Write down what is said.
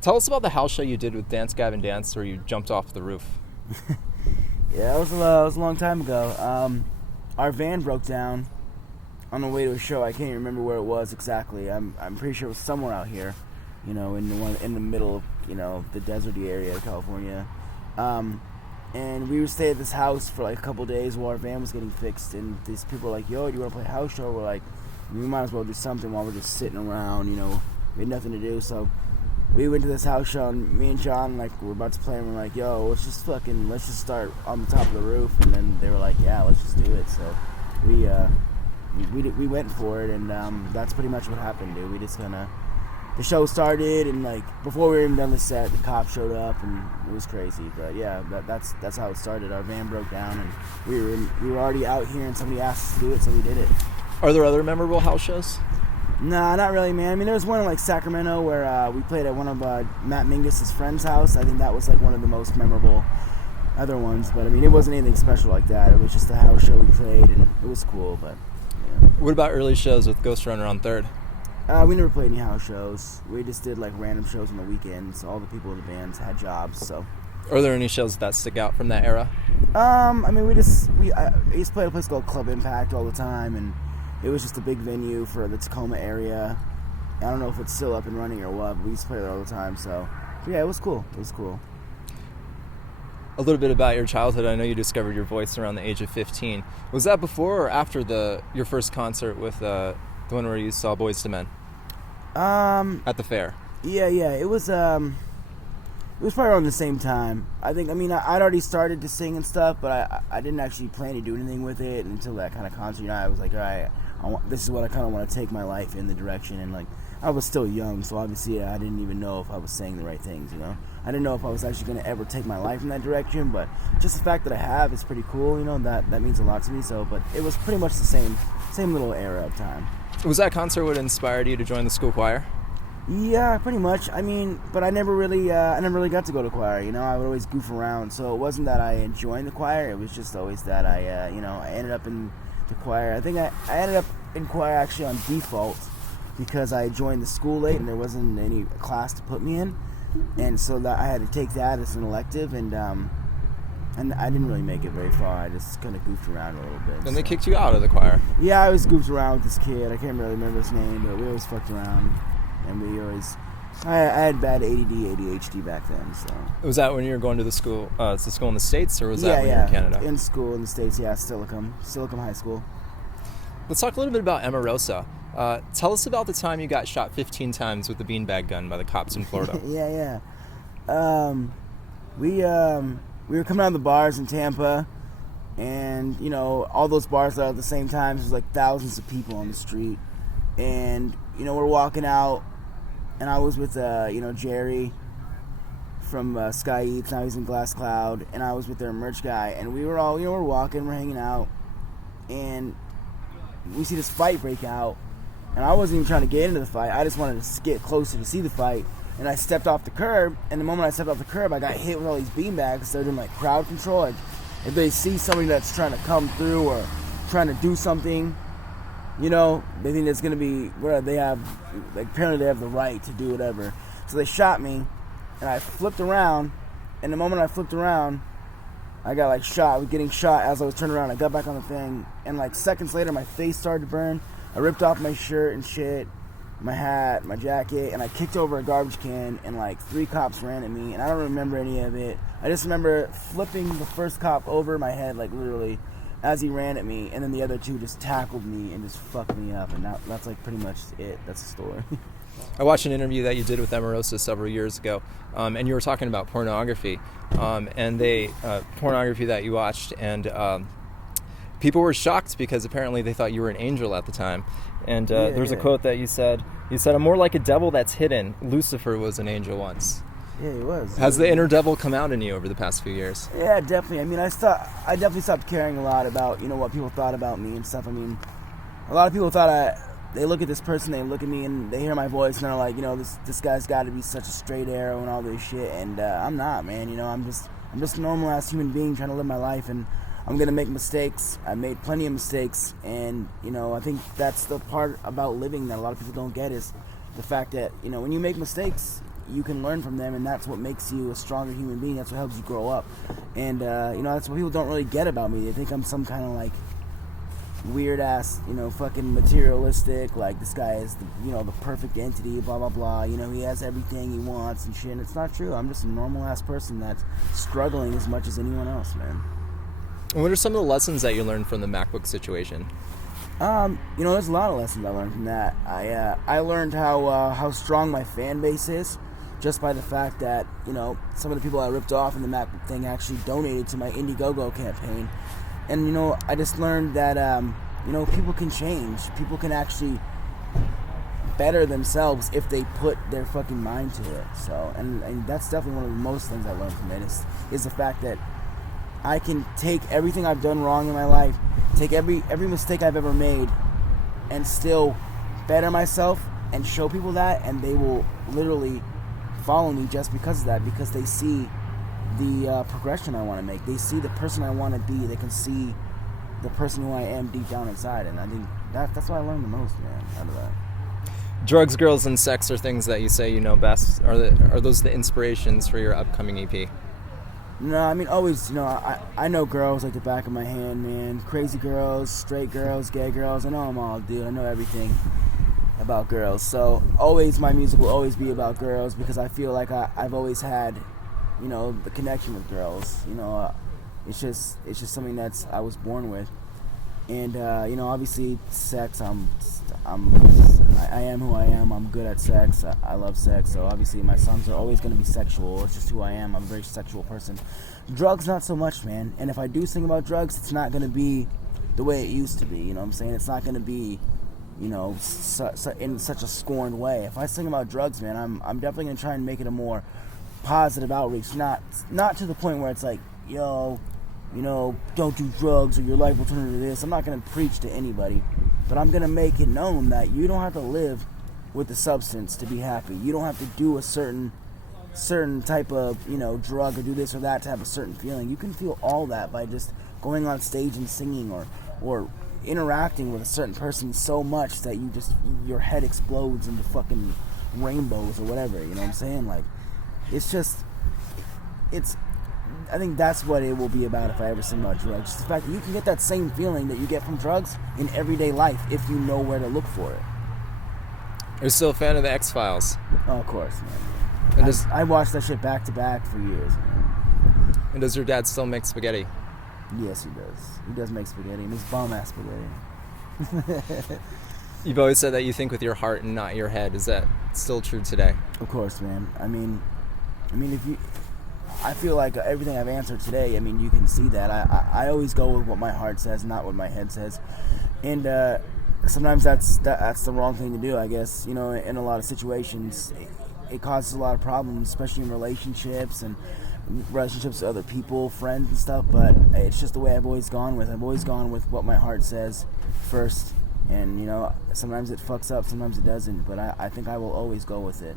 Tell us about the house show you did with Dance Gavin Dance where you jumped off the roof. Yeah, it was a long time ago. Our van broke down on the way to a show. I can't even remember where it was exactly. I'm pretty sure it was somewhere out here, in the middle of the deserty area of California. And we would stay at this house for like a couple days while our van was getting fixed. And these people were like, "Yo, do you want to play a house show?" We're like, "We might as well do something while we're just sitting around. We had nothing to do." So we went to this house show, and me and John, we're about to play, and we're like, "Yo, let's just start on the top of the roof." And then they were like, "Yeah, let's just do it." So we went for it, and that's pretty much what happened, dude. We just the show started, and before we were even done the set, the cops showed up, and it was crazy. But yeah, that's how it started. Our van broke down, and we were already out here, and somebody asked us to do it, so we did it. Are there other memorable house shows? Nah, not really, man. I mean, there was one in Sacramento where we played at one of Matt Mingus's friend's house. I think that was one of the most memorable other ones. But I mean, it wasn't anything special like that. It was just a house show we played, and it was cool. But yeah. What about early shows with Ghost Runner on 3rd? We never played any house shows. We just did random shows on the weekends. All the people in the bands had jobs, so. Are there any shows that stick out from that era? I mean, I used to play at a place called Club Impact all the time, and it was just a big venue for the Tacoma area. I don't know if it's still up and running or what, but we used to play there all the time. So yeah, it was cool. It was cool. A little bit about your childhood. I know you discovered your voice around the age of 15. Was that before or after your first concert with the one where you saw Boyz II Men? At the fair. Yeah. It was probably around the same time. I'd already started to sing and stuff, but I didn't actually plan to do anything with it until that kind of concert. I was like, all right, this is what I kind of want to take my life in the direction. And I was still young, so obviously I didn't even know if I was saying the right things. I didn't know if I was actually going to ever take my life in that direction. But just the fact that I have is pretty cool. That means a lot to me. So, but it was pretty much the same little era of time. Was that concert what inspired you to join the school choir? Yeah, pretty much. I mean, but I never really got to go to choir. I would always goof around. So it wasn't that I enjoyed the choir. It was just always that I ended up in the choir. I think I ended up in choir actually on default because I joined the school late and there wasn't any class to put me in, and so that I had to take that as an elective, and I didn't really make it very far. I just kind of goofed around a little bit. And they kicked you out of the choir. Yeah, I always goofed around with this kid. I can't really remember his name, but we always fucked around. And I had bad ADHD back then. So was that when you were going to the school in the States, or was that when you were in Canada? In school in the States, yeah, Silicon High School. Let's talk a little bit about Emarosa. Tell us about the time you got shot 15 times with the beanbag gun by the cops in Florida. Yeah. We were coming out of the bars in Tampa, and all those bars are at the same time. There's thousands of people on the street, and we're walking out. And I was with, Jerry from Sky Eats. Now he's in Glass Cloud. And I was with their merch guy. And we were all, we're walking, we're hanging out. And we see this fight break out. And I wasn't even trying to get into the fight. I just wanted to get closer to see the fight. And I stepped off the curb. And the moment I stepped off the curb, I got hit with all these beanbags. They're doing crowd control. If they see somebody that's trying to come through or trying to do something, they think it's going to be where they have, apparently they have the right to do whatever. So they shot me, and I flipped around, and the moment I flipped around, I got shot. I was getting shot as I was turning around. I got back on the thing, and seconds later, my face started to burn. I ripped off my shirt and shit, my hat, my jacket, and I kicked over a garbage can, and 3 cops ran at me, and I don't remember any of it. I just remember flipping the first cop over my head, literally, as he ran at me, and then the other 2 just tackled me and just fucked me up, and that's pretty much it. That's the story. I watched an interview that you did with Emarosa several years ago, and you were talking about pornography, and pornography that you watched, and people were shocked because apparently they thought you were an angel at the time. And there's a quote that you said, "I'm more like a devil that's hidden. Lucifer was an angel once." Yeah, he was. Has the inner devil come out in you over the past few years? Yeah, definitely. I mean, I definitely stopped caring a lot about, what people thought about me and stuff. I mean, a lot of people thought they look at this person, they look at me, and they hear my voice, and they're like, this guy's got to be such a straight arrow and all this shit. And I'm not, man. I'm just a normal ass human being trying to live my life, and I'm gonna make mistakes. I made plenty of mistakes, and I think that's the part about living that a lot of people don't get is the fact that when you make mistakes, you can learn from them, and that's what makes you a stronger human being. That's what helps you grow up. And that's what people don't really get about me. They think I'm some kind of like weird ass, fucking materialistic, like this guy is the perfect entity, blah blah blah, he has everything he wants and shit. And it's not true. I'm just a normal ass person that's struggling as much as anyone else, man. And what are some of the lessons that you learned from the MacBook situation? There's a lot of lessons I learned from that. I learned how strong my fan base is, just by the fact that some of the people I ripped off in the MacBook thing actually donated to my Indiegogo campaign. And I just learned that people can change. People can actually better themselves if they put their fucking mind to it. So, and that's definitely one of the most things I learned from it is the fact that I can take everything I've done wrong in my life, take every mistake I've ever made, and still better myself and show people that, and they will literally follow me just because of that, because they see the progression I want to make. They see the person I want to be. They can see the person who I am deep down inside, and I think that's what I learned the most, man, out of that. Drugs, girls, and sex are things that you say you know best. Are those the inspirations for your upcoming EP? No, I mean, always, I know girls like the back of my hand, man. Crazy girls, straight girls, gay girls. I know them all, dude. I know everything about girls. So always my music will always be about girls, because I feel like I've always had, the connection with girls. It's just something that's I was born with. And, obviously sex, I am who I am. I'm good at sex. I love sex. So obviously my songs are always going to be sexual. It's just who I am. I'm a very sexual person. Drugs, not so much, man. And if I do sing about drugs, it's not going to be the way it used to be. You know what I'm saying? It's not going to be, in such a scorned way. If I sing about drugs, man, I'm definitely going to try and make it a more positive outreach. Not to the point where it's like, yo, don't do drugs or your life will turn into this. I'm not going to preach to anybody, but I'm going to make it known that you don't have to live with the substance to be happy. You don't have to do a certain type of, drug or do this or that to have a certain feeling. You can feel all that by just going on stage and singing or interacting with a certain person so much that your head explodes into fucking rainbows or whatever. You know what I'm saying? Like, I think that's what it will be about if I ever sing about drugs. Just the fact that you can get that same feeling that you get from drugs in everyday life if you know where to look for it. Are you still a fan of the X-Files? Oh, of course, man. I watched that shit back to back for years, man. And does your dad still make spaghetti? Yes, he does. He does make spaghetti, and it's bomb-ass spaghetti. You've always said that you think with your heart and not your head. Is that still true today? Of course, man. I mean, I feel like everything I've answered today, you can see that. I always go with what my heart says, not what my head says. And sometimes that's the wrong thing to do, I guess. In a lot of situations, it causes a lot of problems, especially in relationships with other people, friends and stuff. But it's just the way I've always gone with. I've always gone with what my heart says first. And, sometimes it fucks up, sometimes it doesn't. But I think I will always go with it.